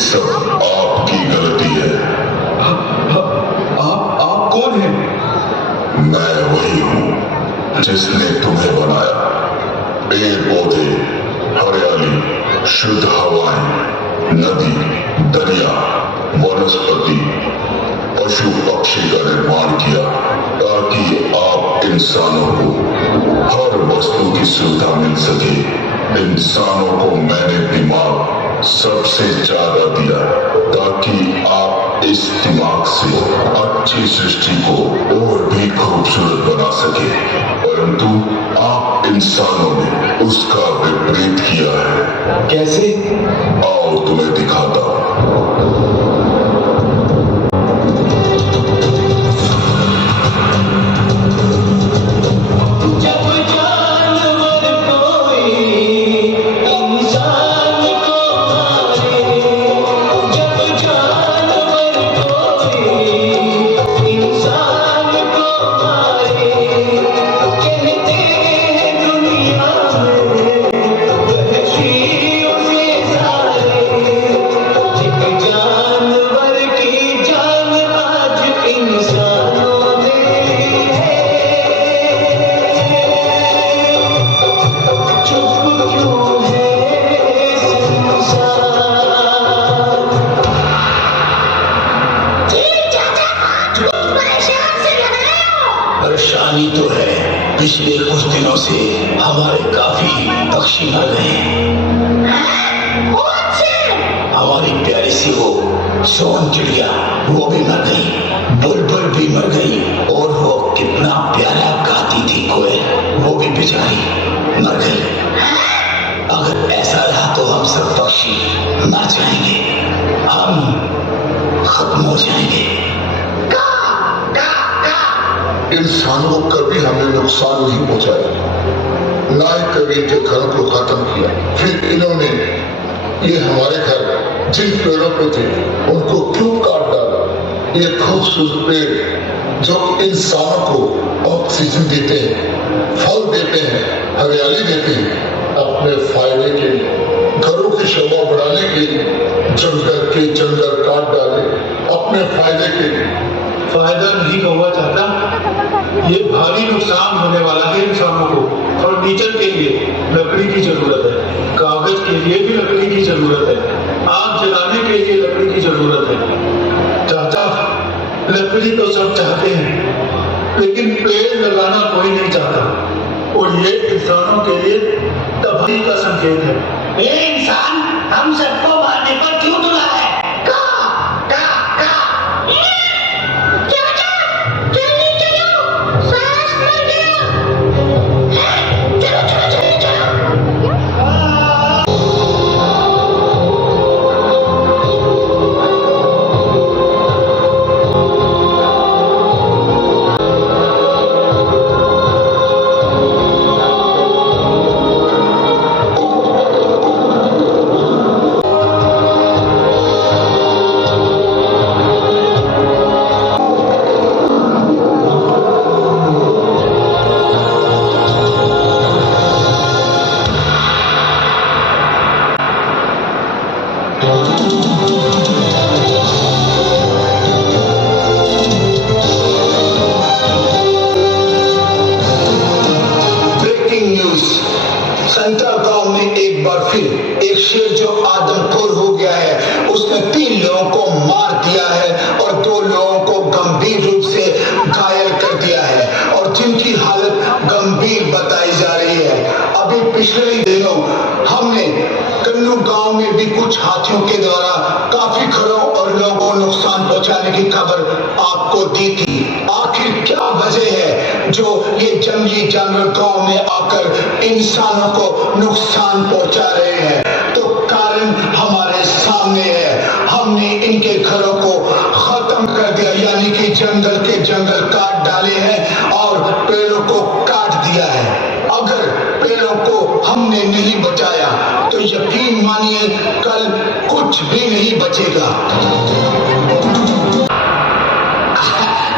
सब आपकी गलती है। आप कौन हैं? मैं वही हूँ जिसने तुम्हें बनाया। पेड़ पौधे, हरियाली, शुद्ध हवाएं, नदी, दरिया, वनस्पति, पशु पक्षी का निर्माण किया ताकि आप इंसानों को हर वस्तु की सुविधा मिल सके। इंसानों को मैंने दिमाग सबसे ज्यादा दिया ताकि आप इस दिमाग से अच्छी सृष्टि को और भी खूबसूरत बना सके, परंतु आप इंसानों ने उसका विपरीत किया है। कैसे? आओ तुम्हें दिखाता हूं। परेशानी तो है, पिछले कुछ दिनों से हमारे काफी पक्षी मर गए हैं। हमारी प्यारी सी वो सोन चिड़िया वो भी मर गई, बुलबुल भी मर गई, और वो कितना प्यारा गाती थी कोयल वो भी बेचारी मर गई। अगर ऐसा रहा तो हम सब पक्षी मर जाएंगे, हम खत्म हो जाएंगे। इंसानों को कभी हमने नुकसान नहीं पहुंचाया, ना ही कभी इनके घरों को खत्म किया। फिर इन्होंने ये हमारे घर जिन पेड़ों पे थे उनको क्यों काट डाला? ये खूबसूरत पेड़ जो इंसानों को ऑक्सीजन देते हैं, फल देते हैं, हरियाली देते हैं, अपने फायदे के लिए, घरों की शोभा बढ़ाने के लिए जंगल काट डाले अपने फायदे के लिए। फायदा नहीं हुआ चाहता, ये भारी नुकसान होने वाला है इंसानों को। फर्नीचर के लिए लकड़ी की जरूरत है, कागज के लिए भी लकड़ी की जरूरत है, आग जलाने के लिए लकड़ी की जरूरत है। चाचा, लकड़ी तो सब चाहते हैं, लेकिन पेड़ लगाना कोई नहीं चाहता, और ये इंसानों के लिए तबाही का संकेत है। ये इंसान हम सबको मारने पर क्यों तुला है? एक शेर जो आदमखोर हो गया है, उसने 3 लोगों को मार दिया है और 2 लोगों को गंभीर रूप से घायल कर दिया है, और जिनकी हालत गंभीर बताई जा रही है। अभी पिछले ही दिनों हमने कन्नू गांव में भी कुछ हाथियों के द्वारा काफी घरों और लोगों को नुकसान पहुंचाने की खबर आपको दी थी। आखिर क्या वजह है जो ये जंगली जानवर गांव में आकर इंसानों को नुकसान पहुंचा रहे हैं? तो कारण हमारे सामने है। हमने इनके घरों को खत्म कर दिया, यानी कि जंगल के जंगल काट डाले हैं और पेड़ों को काट दिया है। अगर पेड़ों को हमने नहीं बचाया तो यकीन मानिए कल कुछ भी नहीं बचेगा।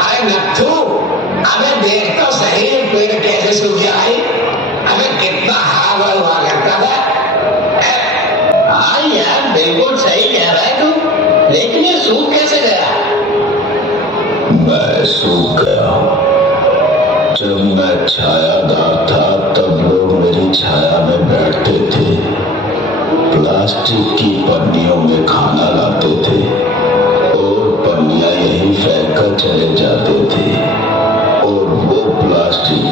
अरे नत्थू, अबे देख तो सही पेड़ कैसे सूख गया है। अबे कितना हरा हुआ करता था। हाँ यार, बिल्कुल सही कह रहा है तू। लेकिन ये सूख कैसे गया? मैं सूख गया। जब मैं छायादार था तब लोग मेरी छाया में बैठते थे, प्लास्टिक की पन्नियों में खाना लाते थे और पन्नियां यहीं फेंक कर चले जाते थे और वो प्लास्टिक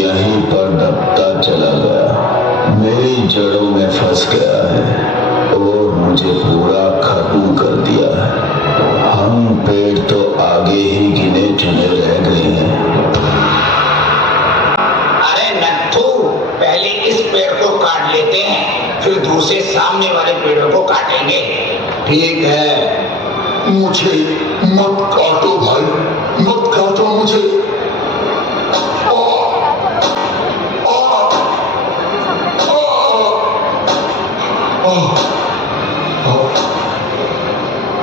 यहीं पर दबता चला गया, मेरी जड़ों में फंस गया है और मुझे पूरा खत्म कर दिया है। हम पेड़ तो आगे ही गिने चुने रह गए हैं। अरे नत्थू, पहले इस पेड़ को काट लेते हैं, फिर दूसरे सामने वाले पेड़ों को काटेंगे। ठीक है, मुझे मत काटो भाई, मत काटो मुझे।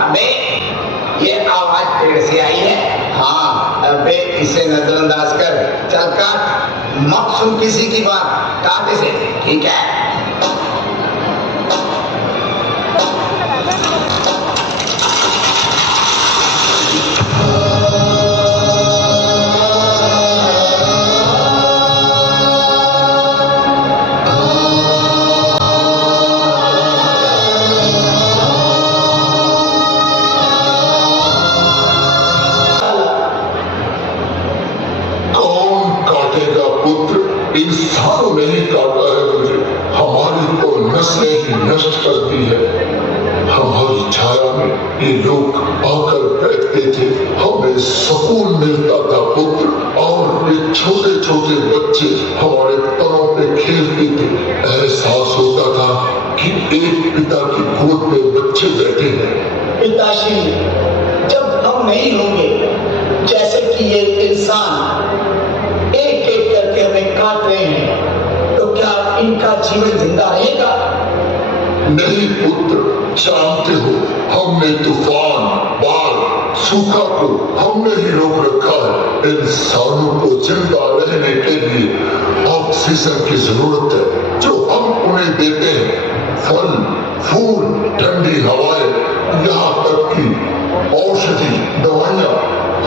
अबे ये आवाज पेड़ से आई है। हाँ, अबे इसे नजरअंदाज कर, चल काट, मत सुन किसी की बात, काट इसे, ठीक है? इंसानों ने ही काटा है मुझे, हमारी तो नस्लें ही नष्ट करती है। हमारी छाया में ये लोग आकर बैठते थे, हमें सुकून मिलता था पुत्र, और ये छोटे छोटे बच्चे हमारे तनों पे खेलते थे। एहसास होता था कि एक पिता की गोद में बच्चे बैठे हैं। पिताश्री, जब हम नहीं होंगे, जैसे कि ये इंसान एक एक करके हमें काट रहे हैं, तो क्या इनका जीवन जिंदा रहेगा? नहीं पुत्र, जानते हो हमने तूफान, बाढ़, सूखा को हमने ही रोक रखा है। इंसानों को जिंदा रहने के लिए ऑक्सीजन की जरूरत है, जो हम उन्हें देते हैं। फल, फूल, ठंडी हवाएं, यहाँ तक कि औषधि, दवाइयाँ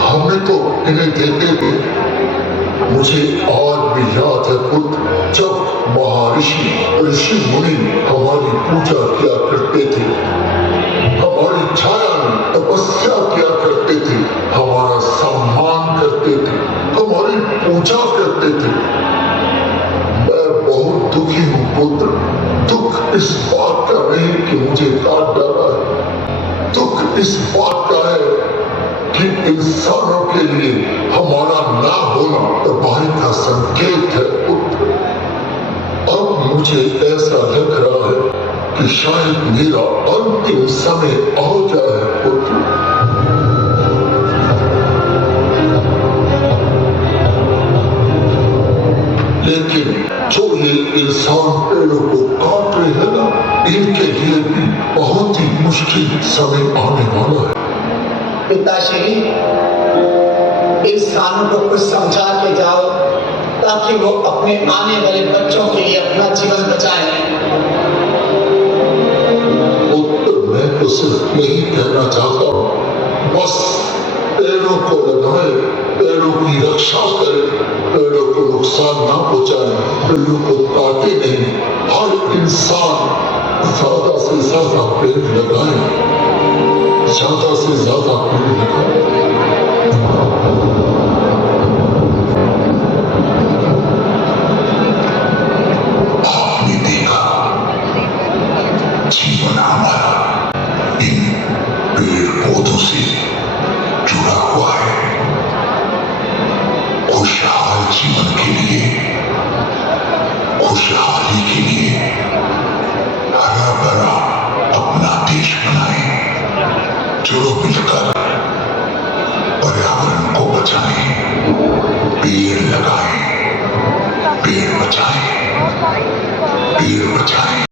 हमें तो इन्हें देते थे। मुझे आज भी याद है पुत्र, जब महर्षि ऋषि मुनि हमारी पूजा किया करते थे, हमारी छाया में तपस्या किया करते थे, हमारा सम्मान करते थे, हमारी पूजा करते थे। मैं बहुत दुखी हूँ पुत्र। दुख इस बात का नहीं कि मुझे काट डाला है, दुख इस बात का है कि इंसानों के लिए हमारा ना होना तबाही का संकेत है पुत्र। अब मुझे ऐसा लग रहा है कि शायद मेरा अंतिम समय आ जाए पुत्र। लेकिन जो ये इंसान पेड़ों को काट रहे हैं ना, इनके लिए भी बहुत ही मुश्किल समय आने वाला है। पिताश्री, इंसानों को कुछ समझा के जाओ, ताकि वो अपने आने वाले बच्चों के लिए अपना जीवन बचाएं। पुत्र, मैं तो सिर्फ यही कहना चाहता हूँ, बस पेड़ों को लगाए, पेड़ों की रक्षा करे, पेड़ों को नुकसान ना पहुंचाए, पेड़ों को काटे नहीं। हर इंसान ज्यादा से ज्यादा पेड़ लगाए, ज्यादा से ज्यादा पेड़ लगाए। आपने देखा, जीवन हमारा इन पेड़ पौधों से जुड़ा हुआ है। खुशहाल जीवन के लिए, खुशहाली के लिए हरा भरा अपना देश बनाएं। चलो मिलकर पर्यावरण को बचाएं, पेड़ लगाएं, पेड़ बचाएं, पेड़ बचाएं।